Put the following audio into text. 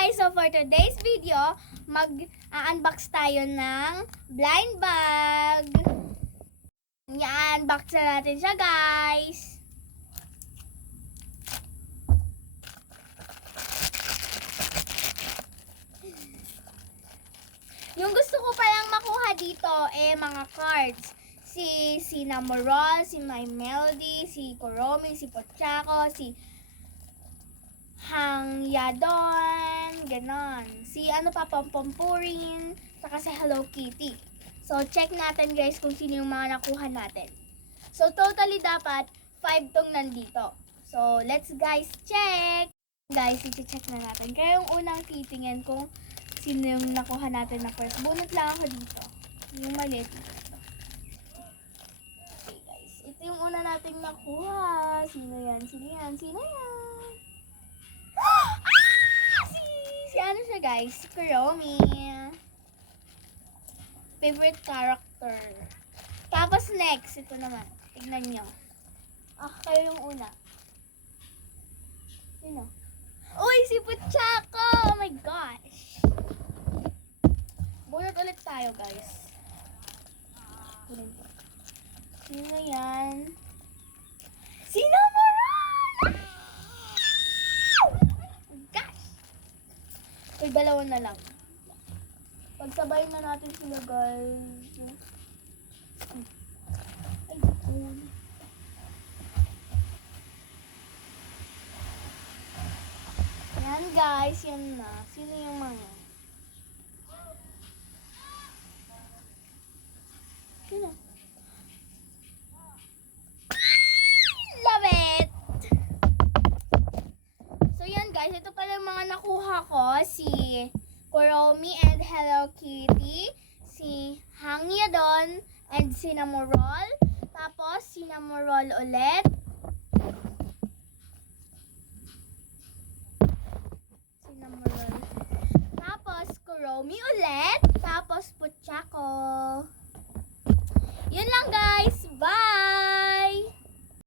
guys! So for today's video, mag-unbox tayo ng blind bag. I-unbox na natin siya guys. Yung gusto ko palang makuha dito mga cards. Si Cinnamoroll, si My Melody, si Kuromi, si Pochako, si Hangyadon, ganon. Si Pompompurin, saka si Hello Kitty. So, check natin guys kung sino yung mga nakuha natin. So, totally dapat 5 tong nandito. So, let's guys check! Guys, i-check na natin. Kaya yung unang titingin kung sino yung nakuha natin na first. Bunot lang ako dito. Yung maliit. Okay guys, ito yung una nating nakuha. Sino yan? Sino yan? Sino yan? Si ano siya guys? Si Kuromi. Favorite character. Tapos next, ito naman. Tignan nyo. Kayo yung una. Sino? Uy, si Pochako! Oh my gosh! Bunot ulit tayo guys. Sino yan? Cinnamoroll! Gosh! Uy, dalawa na lang. Pagsabayin na natin sila guys. Ay, cool. Yan guys, yan na. Sino yung mga? Sino? Love it! So yan guys, ito pala yung mga nakuha ko. Si Kuromi and Hello Kitty, si Hangyadon and Cinnamoroll, tapos Cinnamoroll ulit, tapos Kuromi ulit,